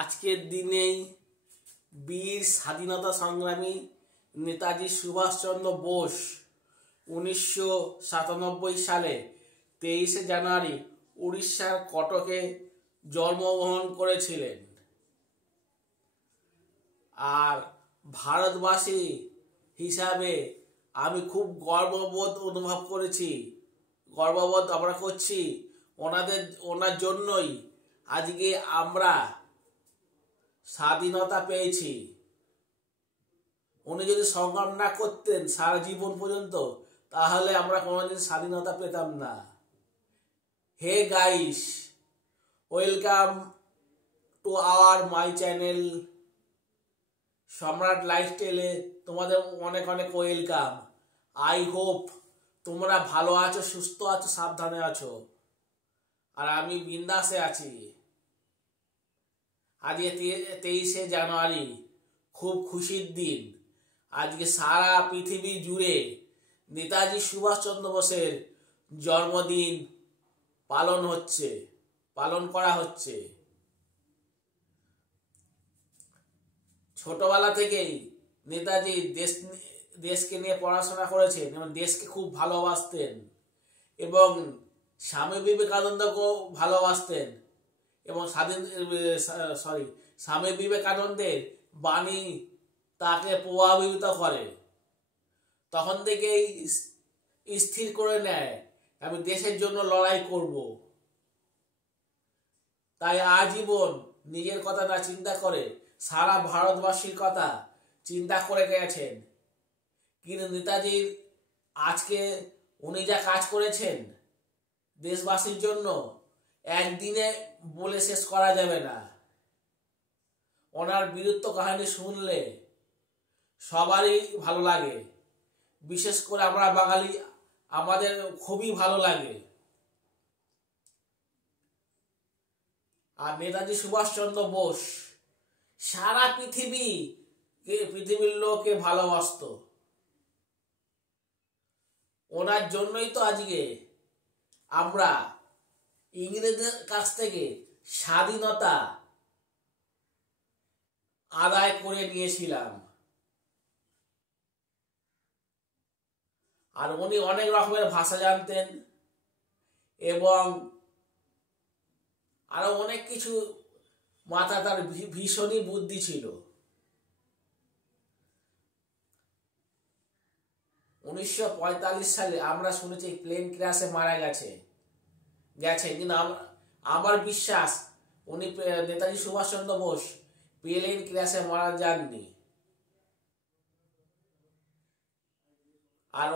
আজকের দিনেই বীর স্বাধীনতা সংগ্রামী নেতাজি সুভাষচন্দ্র বোস 1997 সালে 23শে জানুয়ারি উড়িষ্যার কটকে জন্মগ্রহণ করেছিলেন। আর ভারতবাসী হিসাবে আমি খুব গর্ববোধ অনুভব করেছি, গর্ববোধ আমরা করছি ওনার জন্যই আজকে আমরা স্বাধীনতা পেয়েছি। উনি যদি সংগ্রাম না করতেন সারা জীবন পর্যন্ত, তাহলে আমরা কোনোদিন স্বাধীনতা পেতাম না। Hey guys, welcome to our my channel Samrat লাইফস্টাইলে তোমাদের অনেক অনেক ওয়েলকাম। আই হোপ তোমরা ভালো আছো, সুস্থ আছো, সাবধানে আছো, আর আমি বিন্দাসে আছি। আজকে 23শে জানুয়ারি খুব খুশির দিন। আজকে সারা পৃথিবী জুড়ে নেতাজি সুভাষচন্দ্র বোসের জন্মদিন পালন করা হচ্ছে। ছোটবেলা থেকেই নেতাজি দেশকে নিয়ে পড়াশোনা করেছেন এবং দেশকে খুব ভালোবাসতেন, এবং স্বামী বিবেকানন্দকেও ভালোবাসতেন, এবং স্বামী বিবেকানন্দের বাণী তাকে প্রভাবিত করে। তখন থেকেই স্থির করে নেয় আমি দেশের জন্য লড়াই করব। তাই আজীবন নিজের কথা না চিন্তা করে সারা ভারতবাসীর কথা চিন্তা করে গেছেন। কিন্তু নেতাজির আজকে উনি যা কাজ করেছেন দেশবাসীর জন্য একদিনে বলে শেষ করা যাবে না। ওনার বীরত্ব কাহিনী শুনলে সবারই ভালো লাগে, বিশেষ করে আমরা বাঙালি, আমাদের খুবই ভালো লাগে। আর নেতাজি সুভাষচন্দ্র বোস সারা পৃথিবীর লোককে ভালোবাসতো। ওনার জন্যই তো আজকে আমরা ইংরেজদের কাছ থেকে স্বাধীনতা আদায় করে নিয়েছিলাম। আর উনি অনেক রকমের ভাষা জানতেন এবং আরো অনেক কিছু, মাথা তার ভীষণই বুদ্ধি ছিল। 1945 সালে আমরা শুনেছি প্লেন ক্র্যাশে মারা গেছে, কিন্তু আমার বিশ্বাস উনি নেতাজি সুভাষচন্দ্র বোস প্লেন ক্র্যাশে মারা যাননি। আর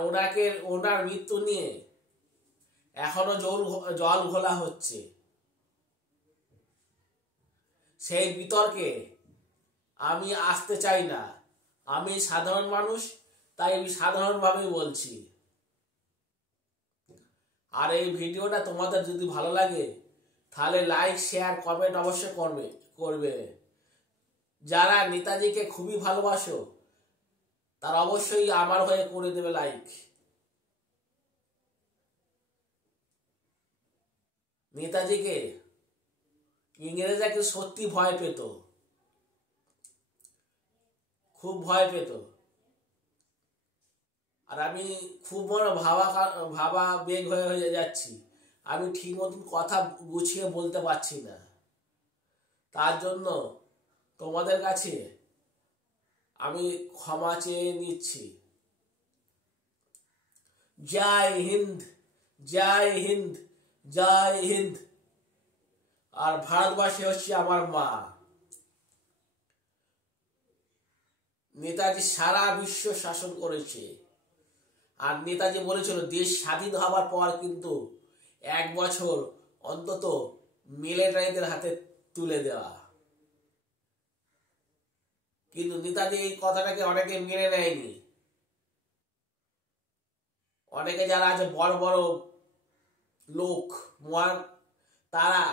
ওনার মৃত্যু নিয়ে এখনো জল ঘোলা হচ্ছে। সেই বিতর্কে আমি আসতে চাই না। আমি সাধারণ মানুষ, তাই আমি সাধারণভাবেই বলছি। আর এই ভিডিওটা তোমাদের যদি ভালো লাগে তাহলে লাইক, শেয়ার, কমেন্ট অবশ্যই করবে। যারা নেতাজিকে খুবই ভালোবাসো তারা অবশ্যই আমার হয়ে করে দেবে লাইক। নেতাজিকে ইংরেজরা কিন্তু সত্যি ভয় পেত, খুব ভয় পেত। আর আমি খুব বড় ভাবা বেগ হয়ে যাচ্ছি, আমি ঠিক মতন কথা গুছিয়ে বলতে পারছি না। তার জন্য তোমাদের কাছে আমি ক্ষমা চেয়ে নিচ্ছি। জয় হিন্দ, জয় হিন্দ, জয় হিন্দ। আর ভারতবাসী হচ্ছে আমার মা। নেতাজি সারা বিশ্ব শাসন করেছে। আর নেতাজি বলেছিল দেশ স্বাধীন হবার পর কিন্তু 1 বছর অন্তত মিলিটারিদের হাতে তুলে দেওয়া। কিন্তু নেতাজি এই কথাটাকে অনেকে মেনে নেয়নি। অনেকে যারা আছে বড় বড় লোক, তারা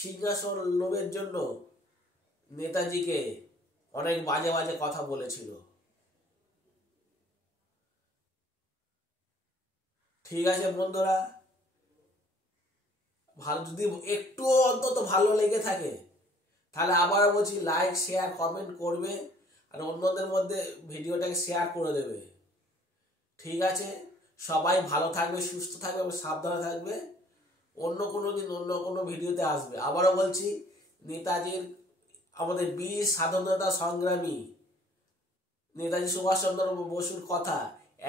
সিংহাসন লোভের জন্য নেতাজিকে অনেক বাজে বাজে কথা বলেছিল। ঠিক আছে বন্ধুরা, যদি একটু অন্তত ভালো লেগে থাকে তাহলে আবারও বলছি, লাইক শেয়ার কমেন্ট করবে আর অন্যদের মধ্যে ভিডিওটাকে শেয়ার করে দেবে। ঠিক আছে, সবাই ভালো থাকবে, সুস্থ থাকবে এবং সাবধানে থাকবে। অন্য কোনো দিন অন্য কোনো ভিডিওতে আসবে। আবারও বলছি, নেতাজির, আমাদের বীর স্বাধীনতা সংগ্রামী নেতাজি সুভাষচন্দ্র বসুর কথা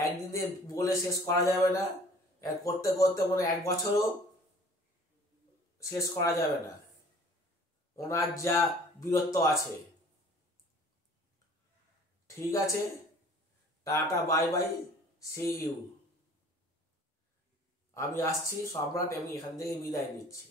একদিনে বলে শেষ করা যাবে না। করতে করতে মানে 1 বছরও শেষ করা যাবে না, ওনার যা বীরত্ব আছে। ঠিক আছে, tata, bye bye, see you. আমি আসছি সম্রাট, আমি এখান থেকে বিদায় নিচ্ছি।